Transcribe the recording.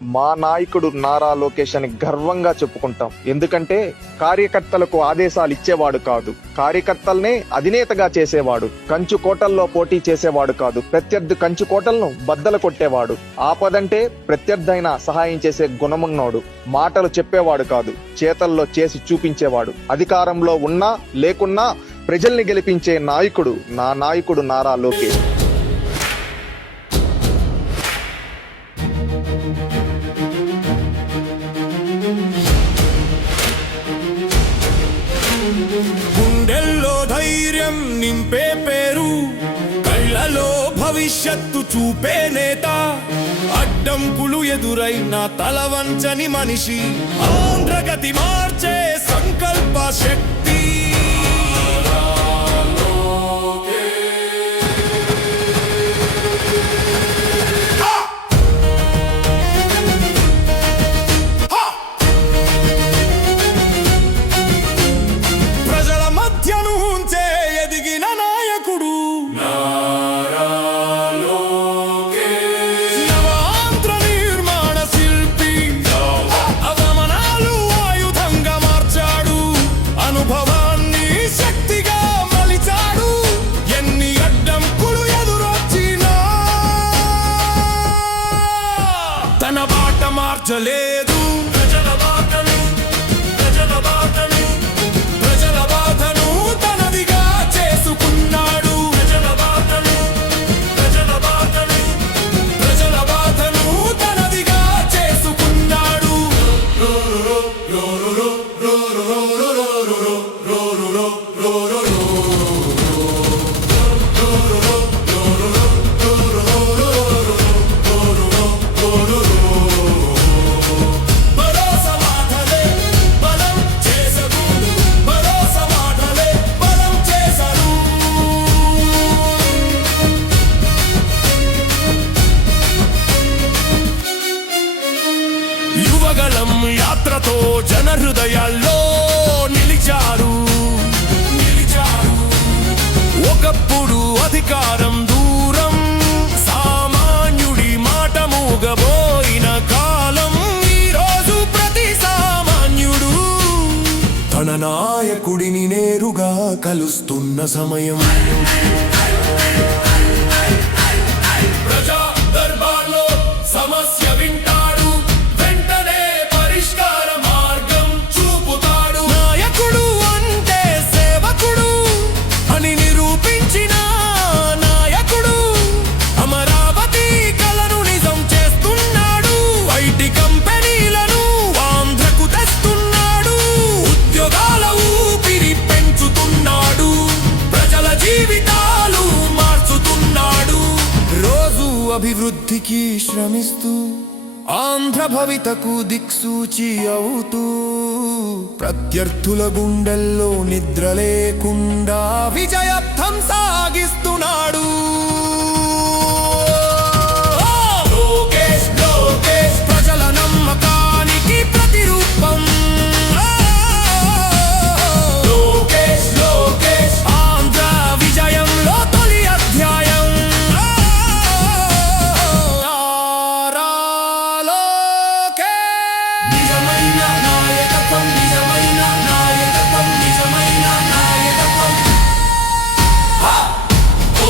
మా నాయకుడు నారా లోకేష్ అని గర్వంగా చెప్పుకుంటాం. ఎందుకంటే కార్యకర్తలకు ఆదేశాలు ఇచ్చేవాడు కాదు, కార్యకర్తల్నే అధినేతగా చేసేవాడు. కంచు కోటల్లో పోటీ చేసేవాడు కాదు, ప్రత్యర్థి కంచు కోటలను బద్దలు కొట్టేవాడు. ఆపదంటే ప్రత్యర్థైన సహాయం చేసే గుణమున్నోడు. మాటలు చెప్పేవాడు కాదు, చేతల్లో చేసి చూపించేవాడు. అధికారంలో ఉన్నా లేకున్నా ప్రజల్ని గెలిపించే నాయకుడు నా నాయకుడు నారా లోకేష్. గుండెల్లో ధైర్యం నింపే పేరు, కళ్ళలో భవిష్యత్తు చూపే నేత. అడ్డంకులు ఎదురైన తలవంచని మనిషి, ఆంధ్రగతి మార్చే సంకల్ప శక్తి. తన బాట మార్చలేదు, ప్రజల బాటను తనదిగా చేసుకున్నాడు. ప్రజల బాటను తనదిగా చేసుకున్నాడు. యువగళం యాత్రతో జన హృదయాల్లో నిలిచారు. ఒకప్పుడు అధికారం దూరం, సామాన్యుడి మాట మూగబోయిన కాలం. ఈరోజు ప్రతి సామాన్యుడు తన నాయకుడిని నేరుగా కలుస్తున్న సమయం. ప్రజా దర్బార్లో సమస్య వింటాడు, వెంటనే పరిష్కార మార్గం చూపుతాడు. నాయకుడు అంటే సేవకుడు అని నిరూపించిన నాయకుడు, అమరావతి కలను నిజం చేస్తున్నాడు. ఐటీ కంపెనీలను ఆంధ్రకు తెస్తున్నాడు, ఉద్యోగాల ఊపిరి పెంచుతున్నాడు, ప్రజల జీవితాలు మార్చుతున్నాడు. రోజు అభివృద్ధికి శ్రమిస్తూ ఆంధ్ర భవితకు దిక్సూచి అవుతూ, ప్రత్యర్థుల గుండెల్లో నిద్ర లేకుండా విజయపథం సాగిస్తున్నాడు. లోకేష్ ప్రజల నమ్మకానికి ప్రతిరూపం. లోకేష్ ఆంధ్ర విజయంలో తొలి అధ్యాయం. నిజమైన నాయకత్వం, నిజమైన నాయకత్వం, నిజమైన నాయకత్వం. ఓ